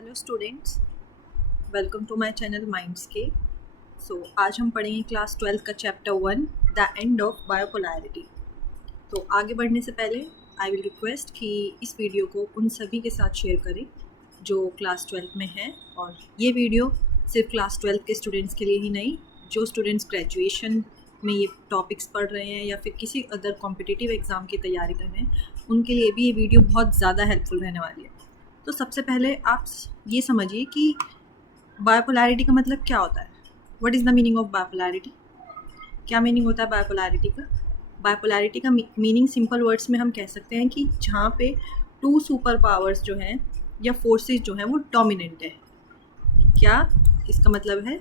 Hello students, welcome to my channel Mindscape. आज हम पढ़ेंगे क्लास 12 का chapter 1 the end of bipolarity. तो आगे बढ़ने से पहले आई विल रिक्वेस्ट कि इस वीडियो को उन सभी के साथ शेयर करें जो क्लास 12 में हैं, और ये वीडियो सिर्फ क्लास 12 के स्टूडेंट्स के लिए ही नहीं, जो स्टूडेंट्स ग्रेजुएशन में ये टॉपिक्स पढ़ रहे हैं या फिर किसी अदर कॉम्पिटिटिव एग्ज़ाम की तैयारी कर रहे हैं, उनके लिए भी ये वीडियो बहुत ज़्यादा हेल्पफुल रहने वाली है। तो सबसे पहले आप ये समझिए कि बायोपोलैरिटी का मतलब क्या होता है। What is the meaning of bipolarity? क्या मीनिंग होता है बायोपोलैरिटी का? बायोपोलैरिटी का मीनिंग सिंपल वर्ड्स में हम कह सकते हैं कि जहाँ पे टू सुपर पावर्स जो हैं या फोर्सेस जो हैं वो डोमिनेंट है। क्या इसका मतलब है?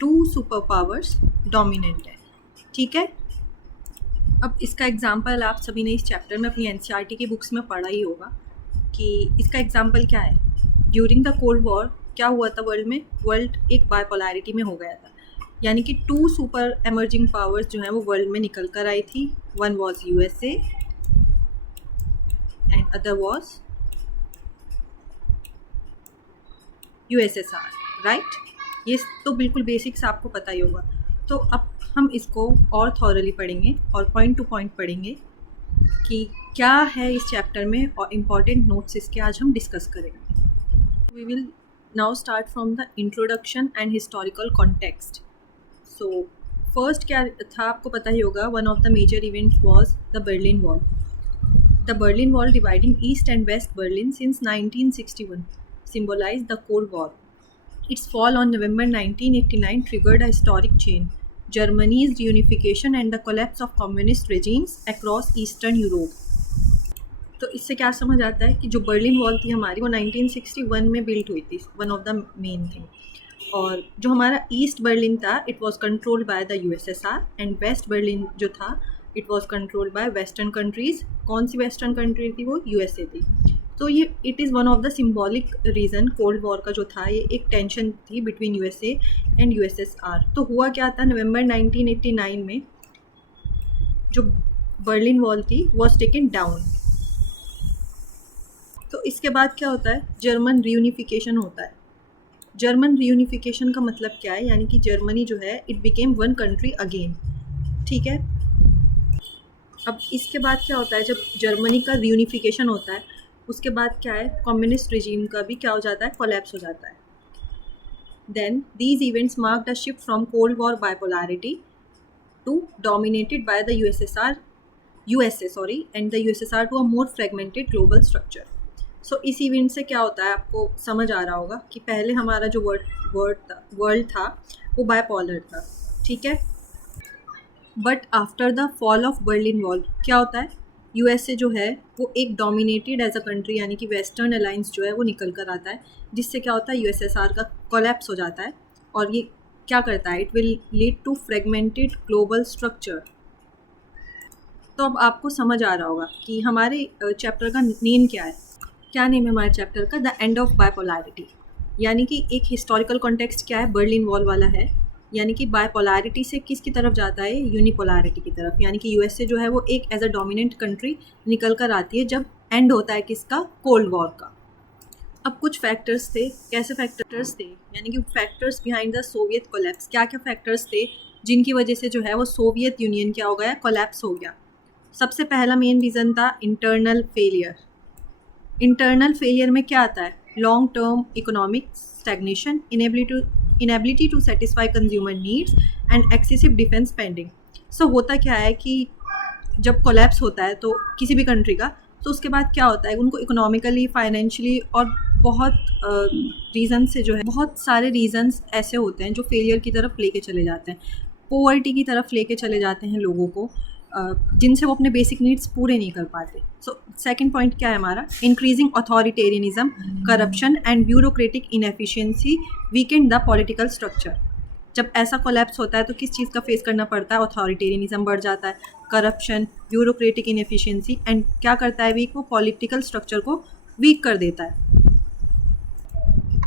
टू सुपर पावर्स डोमिनेंट है, ठीक है। अब इसका एग्जाम्पल आप सभी ने इस चैप्टर में अपनी एनसीईआरटी की बुक्स में पढ़ा ही होगा कि इसका एग्जाम्पल क्या है। ड्यूरिंग द कोल्ड वॉर क्या हुआ था वर्ल्ड में? वर्ल्ड एक बायोपोलैरिटी में हो गया था, यानी कि टू सुपर एमर्जिंग पावर्स जो हैं वो वर्ल्ड में निकल कर आई थी। One was USA and other was USSR, right. ये तो बिल्कुल बेसिक्स आपको पता ही होगा। तो अब हम इसको और थॉरली पढ़ेंगे और पॉइंट टू पॉइंट पढ़ेंगे कि क्या है इस चैप्टर में, और इम्पॉर्टेंट नोट्स इसके आज हम डिस्कस करेंगे। We will now start from the introduction and historical context. So first क्या था आपको पता ही होगा, one of the major event was the Berlin wall. The Berlin wall dividing east and west Berlin since 1961 symbolized the Cold War. Its fall on November 1989 triggered a historic change, Germany's reunification and the collapse of communist regimes across Eastern Europe. तो इससे क्या समझ आता है कि जो Berlin wall थी हमारी वो 1961 में बिल्ट हुई थी, one of the main thing. और जो हमारा ईस्ट बर्लिन था it was controlled by the USSR, and west Berlin जो था it was controlled by western countries. कौन सी वेस्टर्न कंट्री थी? वो यूएसए थी। तो ये it is one of the symbolic reason. Cold war का जो था ये एक टेंशन थी बिटवीन यूएसए एंड यूएसएसआर। तो हुआ क्या था, नवंबर 1989 में जो बर्लिन वॉल थी वाज टेकन डाउन। तो इसके बाद क्या होता है, जर्मन रीयूनिफिकेशन होता है। जर्मन रीयूनिफिकेशन का मतलब क्या है, यानी कि जर्मनी जो है it became one country again, ठीक है। अब इसके बाद क्या होता है, जब जर्मनी का रीयूनिफिकेशन होता है उसके बाद क्या है, कम्युनिस्ट रिजीम का भी क्या हो जाता है, कोलैप्स हो जाता है। Then these events mark the shift from cold war bipolarity to dominated by the USA and the USSR to a more fragmented global structure. So इस इवेंट से क्या होता है आपको समझ आ रहा होगा कि पहले हमारा जो वर्ल्ड था वो बायपोलर था, ठीक है। But after the fall of Berlin wall क्या होता है, यूएसए जो है वो एक डोमिनेटेड एज अ कंट्री, यानी कि वेस्टर्न अलायंस जो है वो निकल कर आता है, जिससे क्या होता है यूएसएसआर का कोलैप्स हो जाता है। और ये क्या करता है, it will lead to fragmented global structure. तो अब आपको समझ आ रहा होगा कि हमारे चैप्टर का नेम क्या है। क्या नेम है हमारे चैप्टर का? The end of bipolarity. यानी कि एक हिस्टोरिकल कॉन्टेक्स्ट क्या है, बर्लिन वॉल वाला है, यानी कि बायोपोलैरिटी से किसकी तरफ जाता है, यूनिपोलैरिटी की तरफ। यानी कि यूएसए जो है वो एक एज अ डोमिनेंट कंट्री निकल कर आती है जब एंड होता है किसका, कोल्ड वॉर का। अब कुछ फैक्टर्स थे, कैसे फैक्टर्स थे, यानी कि factors behind the Soviet collapse. क्या क्या फैक्टर्स थे जिनकी वजह से जो है वो सोवियत यूनियन क्या हो गया, कोलैप्स हो गया। सबसे पहला मेन रीज़न था इंटरनल फेलियर। इंटरनल फेलियर में क्या आता है, long term economic stagnation, inability to satisfy consumer needs and excessive defence spending. So होता क्या है कि जब कोलैप्स होता है तो किसी भी कंट्री का, तो उसके बाद क्या होता है, उनको इकोनॉमिकली, फाइनेंशियली और बहुत रीज़न से जो है, बहुत सारे रीज़न्स ऐसे होते हैं जो फेलियर की तरफ लेके चले जाते हैं, पोवर्टी की तरफ लेके चले जाते हैं लोगों को, जिनसे वो अपने बेसिक नीड्स पूरे नहीं कर पाते। सो सेकंड पॉइंट क्या है हमारा, increasing authoritarianism, corruption and bureaucratic inefficiency Weeknd the political structure. जब ऐसा कोलैप्स होता है तो किस चीज़ का फेस करना पड़ता है, अथॉरिटेरियनिज्म बढ़ जाता है, करप्शन, ब्यूरोक्रेटिक इनएफिशिएंसी, एंड क्या करता है वीक, वो पॉलिटिकल स्ट्रक्चर को वीक कर देता है।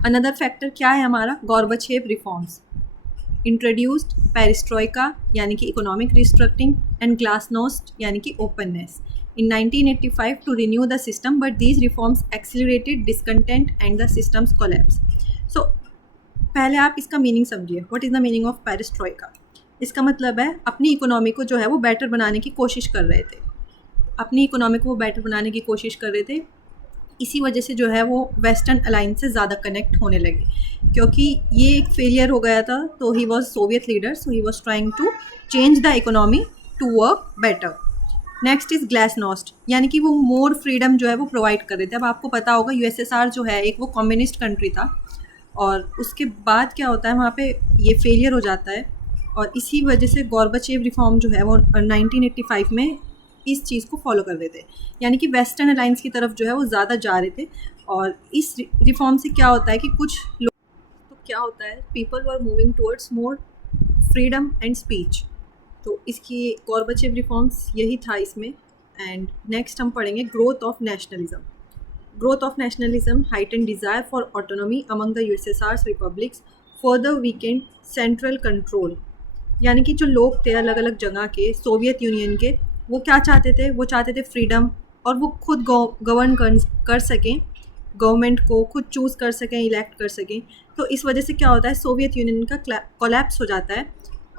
अनदर फैक्टर क्या है हमारा, गॉर्बाचेव रिफॉर्म्स इंट्रोड्यूस्ड, पेरिस्ट्रोइका यानी कि इकोनॉमिक रिस्ट्रक्टिंग, एंड ग्लासनोस्ट यानी कि openness. in 1985 to renew the system, but these reforms accelerated discontent and the system's collapse. So पहले आप इसका मीनिंग समझिए. What is the meaning of पेरिस्ट्रोइका? इसका मतलब है अपनी इकोनॉमी को जो है वो बेटर बनाने की कोशिश कर रहे थे. अपनी इकोनॉमी को वो बेटर बनाने की कोशिश कर रहे थे. इसी वजह से जो है वो वेस्टर्न अलाइंस से ज़्यादा कनेक्ट होने लगे, क्योंकि ये एक फेलियर हो गया था. तो he was Soviet leader, so he was trying to change the economy to work better. Next is glasnost, यानी कि वो मोर फ्रीडम जो है वो प्रोवाइड कर रहे थे. अब आपको पता होगा USSR जो है एक वो कम्युनिस्ट कंट्री था, और उसके बाद क्या होता है वहाँ पे ये फेलियर हो जाता है, और इसी वजह से गोर्बाचेव रिफॉर्म जो है वो 1985 में इस चीज़ को फॉलो कर रहे थे. यानी कि वेस्टर्न अलाइंस की तरफ जो है वो ज़्यादा जा रहे थे. और इस रिफॉर्म से क्या होता है कि कुछ लोग, तो क्या होता है, people were moving towards more freedom and speech. तो इसकी गोर्बाचेव रिफॉर्म्स यही था इसमें. एंड नेक्स्ट हम पढ़ेंगे growth of nationalism. Growth of nationalism, heightened desire for autonomy among the USSR's republics, further weakened central control. यानी कि जो लोग थे अलग अलग जगह के सोवियत यूनियन के, वो क्या चाहते थे? वो चाहते थे फ्रीडम, और वो खुद गवर्न कर सकें, गवर्नमेंट को खुद चूज़ कर सकें, इलेक्ट कर सकें. तो इस वजह से क्या होता है, सोवियत यूनियन का कोलैप्स हो जाता है,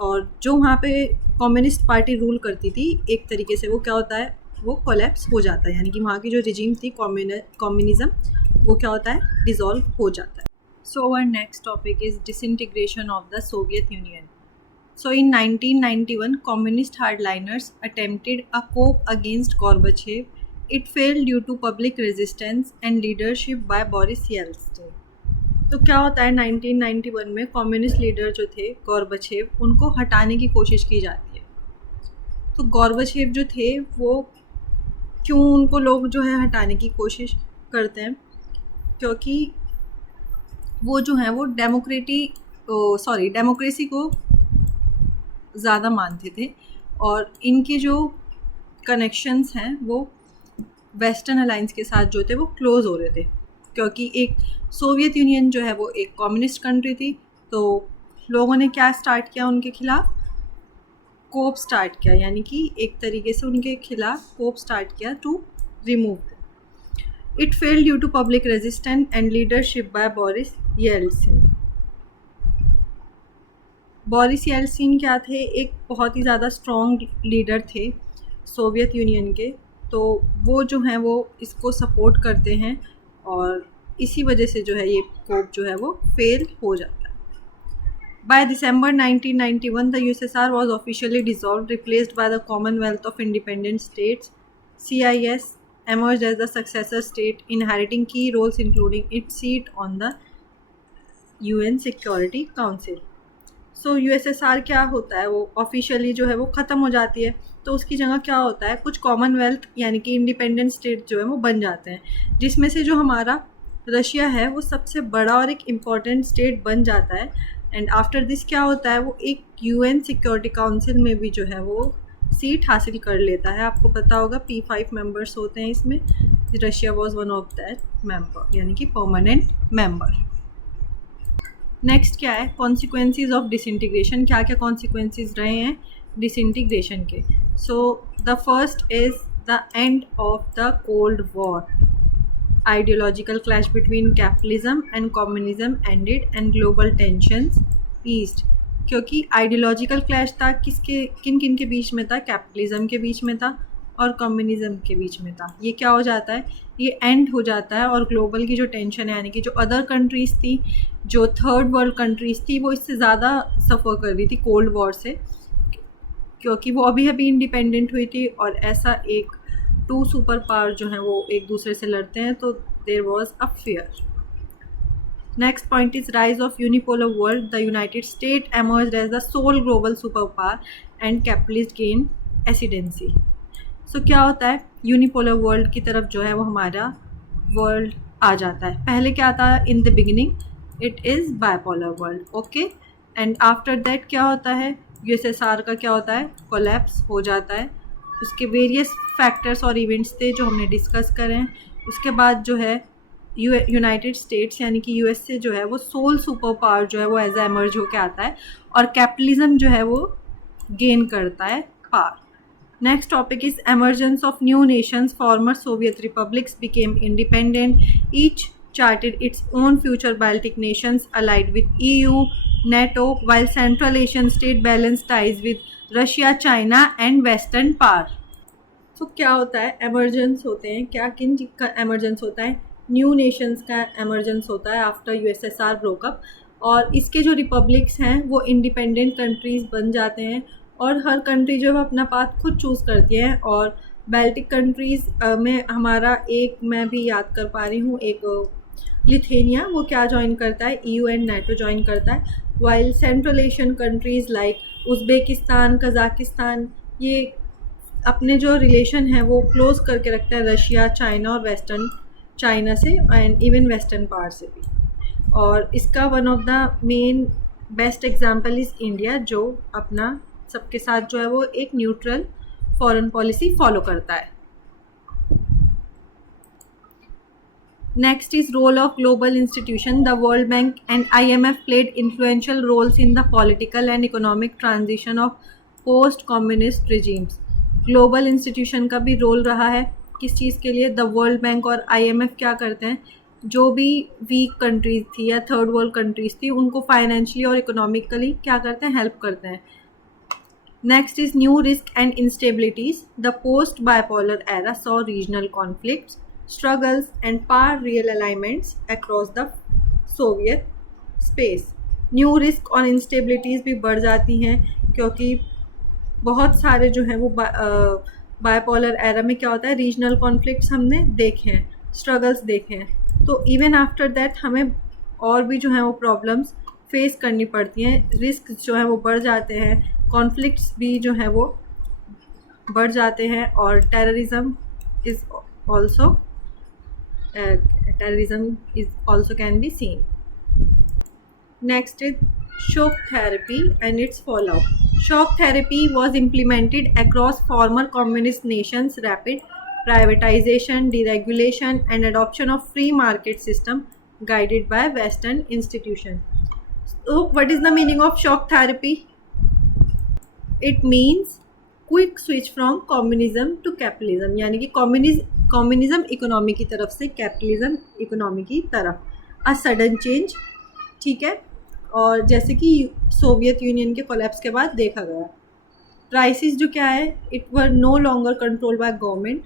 और जो वहाँ पे कम्युनिस्ट पार्टी रूल करती थी एक तरीके से, वो क्या होता है, वो कोलैप्स हो जाता है. यानी कि वहाँ की जो रिजीम थी कम्युनिज्म, वो क्या होता है, डिज़ोल्व हो जाता है. So our next topic is disintegration of the Soviet Union. So in 1991, communist hardliners attempted a coup against Gorbachev. It failed due to public resistance and leadership by Boris Yeltsin. तो क्या होता है 1991 में communist leader जो थे Gorbachev, उनको हटाने की कोशिश की जाती है. तो गोर्बाचेव जो थे वो क्यों उनको लोग जो है हटाने की कोशिश करते हैं? क्योंकि वो जो हैं वो डेमोक्रेसी को ज़्यादा मानते थे, और इनके जो कनेक्शंस हैं वो वेस्टर्न अलाइंस के साथ जो थे वो क्लोज़ हो रहे थे. क्योंकि एक सोवियत यूनियन जो है वो एक कम्युनिस्ट कंट्री थी, तो लोगों ने क्या स्टार्ट किया, उनके खिलाफ कोप स्टार्ट किया. यानी कि एक तरीके से उनके खिलाफ कोप स्टार्ट किया to remove. It fail due to public resistance and leadership by Boris Yeltsin. Boris Yeltsin क्या थे, एक बहुत ही ज़्यादा स्ट्रॉन्ग लीडर थे सोवियत यूनियन के. तो वो जो हैं वो इसको सपोर्ट करते हैं, और इसी वजह से जो है ये कोप जो है वो फेल हो जाता है. By December 1991 the USSR was officially dissolved, replaced by the Commonwealth of independent states. CIS emerged as the successor state, inheriting key roles including its seat on the UN Security Council. So USSR क्या होता है, वो officially जो है वो ख़त्म हो जाती है. तो उसकी जगह क्या होता है, कुछ कॉमनवेल्थ यानी कि इंडिपेंडेंट स्टेट जो है वो बन जाते हैं, जिसमें से जो हमारा रशिया है वो सबसे बड़ा और एक इम्पॉर्टेंट स्टेट बन जाता है. एंड आफ्टर दिस क्या होता है, वो एक UN सिक्योरिटी काउंसिल में भी जो है वो सीट हासिल कर लेता है. आपको पता होगा P5 मेंबर्स होते हैं इसमें. Russia was one of that member, यानी कि परमानेंट मेंबर. नेक्स्ट क्या है, कॉन्सिक्वेंसेस ऑफ डिसइंटीग्रेशन. क्या क्या कॉन्सिक्वेंसेस रहे हैं डिसइंटीग्रेशन के? So the first is the end of the cold war. Ideological clash between capitalism and communism ended and global tensions eased. क्योंकि आइडियोलॉजिकल क्लैश था किन किन के बीच में था, कैपिटलिज्म के बीच में था और कम्युनिज्म के बीच में था. ये क्या हो जाता है, ये एंड हो जाता है, और ग्लोबल की जो टेंशन है, यानी कि जो अदर कंट्रीज़ थी, जो थर्ड वर्ल्ड कंट्रीज़ थी, वो इससे ज़्यादा सफ़र कर रही थी कोल्ड वॉर से, क्योंकि वो अभी इंडिपेंडेंट हुई थी. और ऐसा एक टू सुपर पावर जो हैं वो एक दूसरे से लड़ते हैं, तो there was a fear. Next point is rise of unipolar world. The United States emerged as the sole global superpower and capitalist gain ascendancy. So क्या होता है, यूनिपोलर वर्ल्ड की तरफ जो है वो हमारा वर्ल्ड आ जाता है. पहले क्या था, in the beginning it is bipolar world. Okay, and after that क्या होता है, USSR का क्या होता है, कोलैप्स हो जाता है. उसके वेरियस फैक्टर्स और इवेंट्स थे जो हमने डिस्कस करें हैं. उसके बाद जो है यूनाइटेड स्टेट्स यानी कि US से जो है वो सोल सुपर पावर जो है वो एज एमर्ज होकर आता है, और कैपिटलिज्म जो है वो गेन करता है power. Next topic is emergence of new nations. Former Soviet republics became independent. Each charted its own future. Baltic nations allied with EU, NATO, while Central Asian state balanced ties with Russia, China and Western power. तो क्या होता है, emergence होते हैं क्या, किन का emergence होता है, न्यू नेशंस का एमरजेंस होता है आफ्टर यूएसएसआर ब्रोकअप, और इसके जो रिपब्लिक्स हैं वो इंडिपेंडेंट कंट्रीज़ बन जाते हैं और हर कंट्री जो है अपना पाथ खुद चूज़ करती है। और बाल्टिक कंट्रीज़ में हमारा एक, मैं भी याद कर पा रही हूँ, एक लिथुआनिया, वो क्या ज्वाइन करता है, EU एंड NATO ज्वाइन करता है। While central Asian countries like Uzbekistan, Kazakhstan, ये अपने जो रिलेशन है वो क्लोज करके रखता है रशिया, चाइना और वेस्टर्न चाइना से एंड इवन वेस्टर्न पार्ट से भी। और इसका one of the main best example is India, जो अपना सबके साथ जो है वो एक न्यूट्रल फॉरेन पॉलिसी फॉलो करता है। Next is role of global institution. The World Bank and IMF played influential roles in the political and economic transition of post communist regimes. Global institution का भी रोल रहा है किस चीज़ के लिए, द वर्ल्ड बैंक और IMF क्या करते हैं, जो भी वीक कंट्रीज़ थी या थर्ड वर्ल्ड कंट्रीज़ थी उनको फाइनेंशियली और इकोनॉमिकली क्या करते हैं, हेल्प करते हैं. Next is new risk and इंस्टेबिलिटीज़. The post bipolar era saw regional conflicts, struggles and power real alignments across the Soviet space. New risk और इंस्टेबिलिटीज़ भी बढ़ जाती हैं क्योंकि बहुत सारे जो हैं वो बाइपोलर एरा में क्या होता है, रीजनल कॉन्फ्लिक्ट्स हमने देखे हैं, स्ट्रगल्स देखे हैं. तो इवन आफ्टर दैट हमें और भी जो हैं वो प्रॉब्लम्स फेस करनी पड़ती हैं, रिस्क जो है वो बढ़ जाते हैं, कॉन्फ्लिक्ट्स भी जो है वो बढ़ जाते हैं. और terrorism is also can be seen. Next is shock therapy and its fallout. Shock therapy was implemented across former communist nations. Rapid privatization, deregulation and adoption of free market system guided by Western institutions. So what is the meaning of shock therapy? It means quick switch from communism to capitalism, यानी कि communism economy की तरफ से capitalism economy की तरफ, a sudden change. ठीक है, और जैसे कि सोवियत यूनियन के कोलैप्स के बाद देखा गया. प्राइसेस जो क्या है, it were no longer control by government,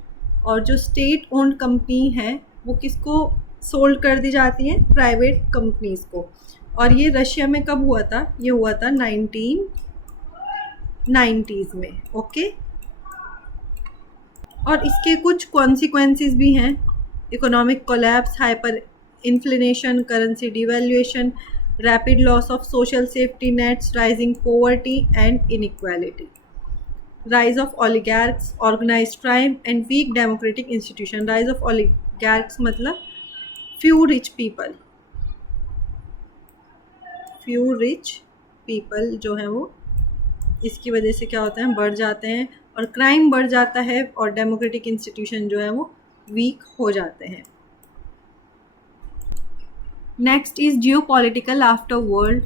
और जो स्टेट ओन्ड कंपनी है वो किसको सोल्ड कर दी जाती हैं, प्राइवेट कंपनीज़ को. और ये रशिया में कब हुआ था, ये हुआ था 1990s में. ओके, और इसके कुछ कॉन्सिक्वेंसेस भी हैं, economic collapse, hyper inflation, currency devaluation, rapid loss of social safety nets, rising poverty and inequality, rise of oligarchs, organised crime and weak democratic institution. Rise of oligarchs मतलब few rich people जो हैं वो इसकी वजह से क्या होता है, बढ़ जाते हैं, और क्राइम बढ़ जाता है, और डेमोक्रेटिक इंस्टीट्यूशन जो है वो वीक हो जाते हैं. Next is geopolitical after world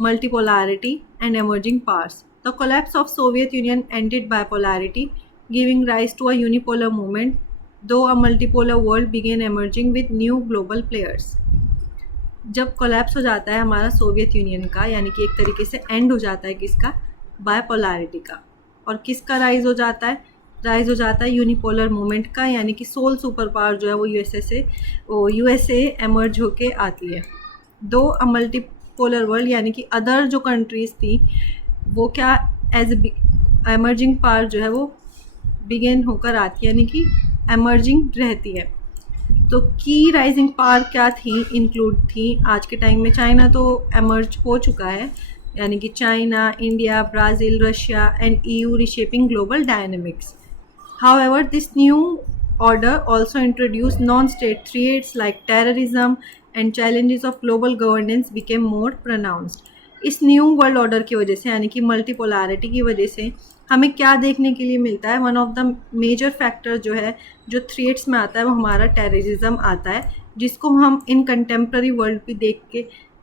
multipolarity and emerging powers. The collapse of Soviet Union ended bipolarity, giving rise to a unipolar movement, though a multipolar world began emerging with new global players. जब collapse हो जाता है हमारा Soviet union का, यानी कि एक तरीके से एंड हो जाता है किसका, बाइपोलैरिटी का, और किसका राइज हो जाता है, यूनिपोलर मूवमेंट का, यानी कि सोल सुपर पावर जो है वो USA एमर्ज होके आती है. दो अ मल्टीपोलर वर्ल्ड, यानी कि अदर जो कंट्रीज़ थी वो क्या एज एमर्जिंग पावर जो है वो बिगेन होकर आती है, यानी कि एमर्जिंग रहती है. तो की राइजिंग पावर क्या थी, इंक्लूड थी आज के टाइम में, चाइना तो एमर्ज हो चुका है, यानी कि China, India, Brazil, Russia and EU reshaping global dynamics. However, this new order also introduced non-state threats like terrorism, and challenges of global governance became more pronounced. इस न्यू वर्ल्ड ऑर्डर की वजह से, यानी कि मल्टीपोलैरिटी की वजह से हमें क्या देखने के लिए मिलता है, one of the major factor जो है जो थ्रेट्स में आता है वो हमारा टेररिज्म आता है, जिसको हम इन कंटेम्प्रेरी वर्ल्ड भी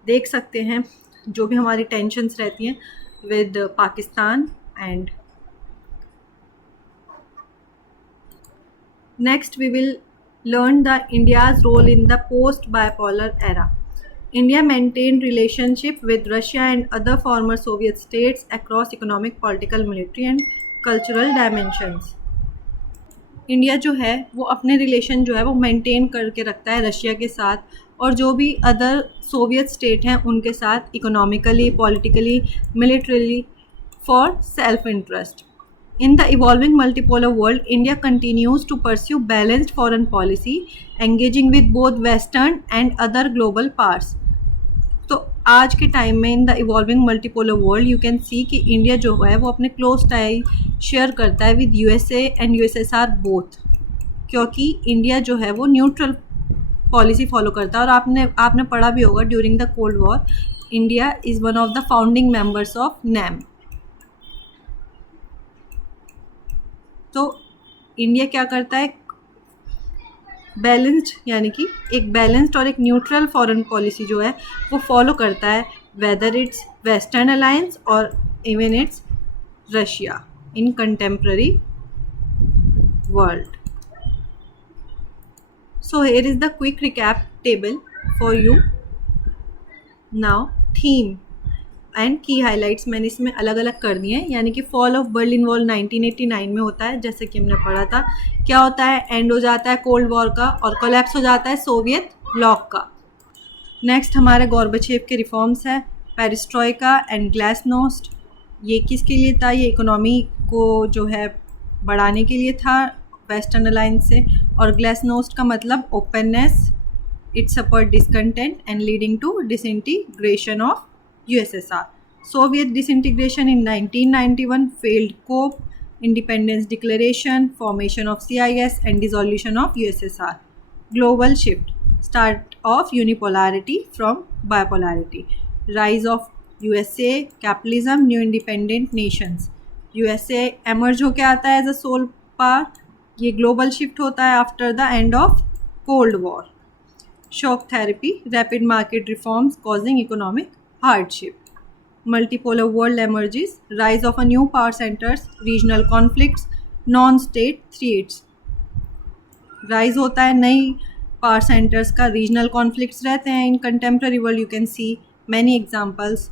देख सकते हैं. जो भी हमारी टेंशन्स रहती हैं with Pakistan and Next, we will learn the India's role in the post-bipolar era. India maintained relationship with Russia and other former Soviet states across economic, political, military and cultural dimensions. India जो है वो अपने relation जो है वो maintain करके रखता है रशिया के साथ और जो भी अदर सोवियत स्टेट हैं उनके साथ economically, politically, militarily for self interest. In the evolving multipolar world, India continues to pursue balanced foreign policy, engaging with both Western and other global powers. तो आज के टाइम में in the evolving multipolar world you can see कि India जो है वो अपने close tie share करता है with USA and USSR both, क्योंकि इंडिया जो है वो न्यूट्रल पॉलिसी फॉलो करता है. और आपने पढ़ा भी होगा during the cold war India is one of the founding members of NAM. तो इंडिया क्या करता है, बैलेंस्ड यानी कि एक बैलेंस्ड और एक न्यूट्रल फॉरेन पॉलिसी जो है वो फॉलो करता है, वेदर इट्स वेस्टर्न अलायंस और even it's Russia in contemporary world. So here is the quick recap table for you. Now theme and की हाइलाइट्स मैंने इसमें अलग अलग कर दिए हैं, यानी कि फॉल ऑफ बर्लिन वॉल 1989 में होता है, जैसे कि हमने पढ़ा था. क्या होता है, एंड हो जाता है कोल्ड वॉर का और कोलैप्स हो जाता है सोवियत ब्लॉक का. नेक्स्ट हमारे गोर्बाचेव के रिफॉर्म्स है, पेरिस्ट्रोइका एंड ग्लासनोस्ट. ये किसके लिए था, ये इकोनॉमी को जो है बढ़ाने के लिए था वेस्टर्न अलायंस से. और ग्लासनोस्ट का मतलब openness, it's support discontent and leading to disintegration of USSR. Soviet disintegration in 1991, failed COP, independence declaration, formation of CIS and dissolution of USSR. Global shift, start of unipolarity from bipolarity. Rise of USA, capitalism, new independent nations. USA emerge होके आता है as a sole power. ये global shift होता है after the end of Cold War. Shock therapy, rapid market reforms causing economic hardship. Multipolar world emerges, rise of a new power centers, regional conflicts, non-state threats. rise होता है नई power centers का, regional conflicts रहते हैं. in contemporary world you can see many examples.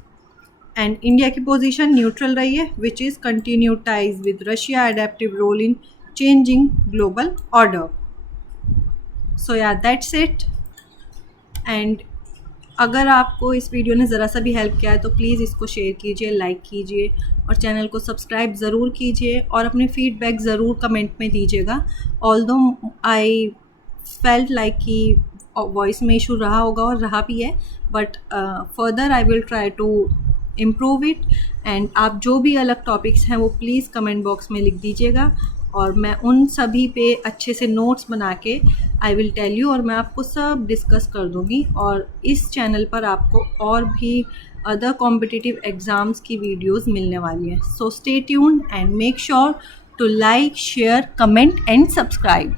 and India की position neutral रही है, which is continued ties with Russia, adaptive role in changing global order. so yeah, that's it. and अगर आपको इस video ने ज़रा सा भी हेल्प किया है तो प्लीज़ इसको शेयर कीजिए, लाइक कीजिए और चैनल को सब्सक्राइब ज़रूर कीजिए और अपने फीडबैक ज़रूर कमेंट में दीजिएगा. ऑल्दो आई फेल्ट लाइक कि वॉइस में इशू रहा होगा और रहा भी है, but further I will try to improve it. And आप जो भी अलग टॉपिक्स हैं वो प्लीज़ कमेंट बॉक्स में लिख दीजिएगा और मैं उन सभी पे अच्छे से नोट्स बना के आई विल टेल यू और मैं आपको सब डिस्कस कर दूँगी. और इस चैनल पर आपको और भी अदर कॉम्पिटिटिव एग्ज़ाम्स की वीडियोस मिलने वाली हैं. So stay tuned and make sure to like, share, comment and subscribe.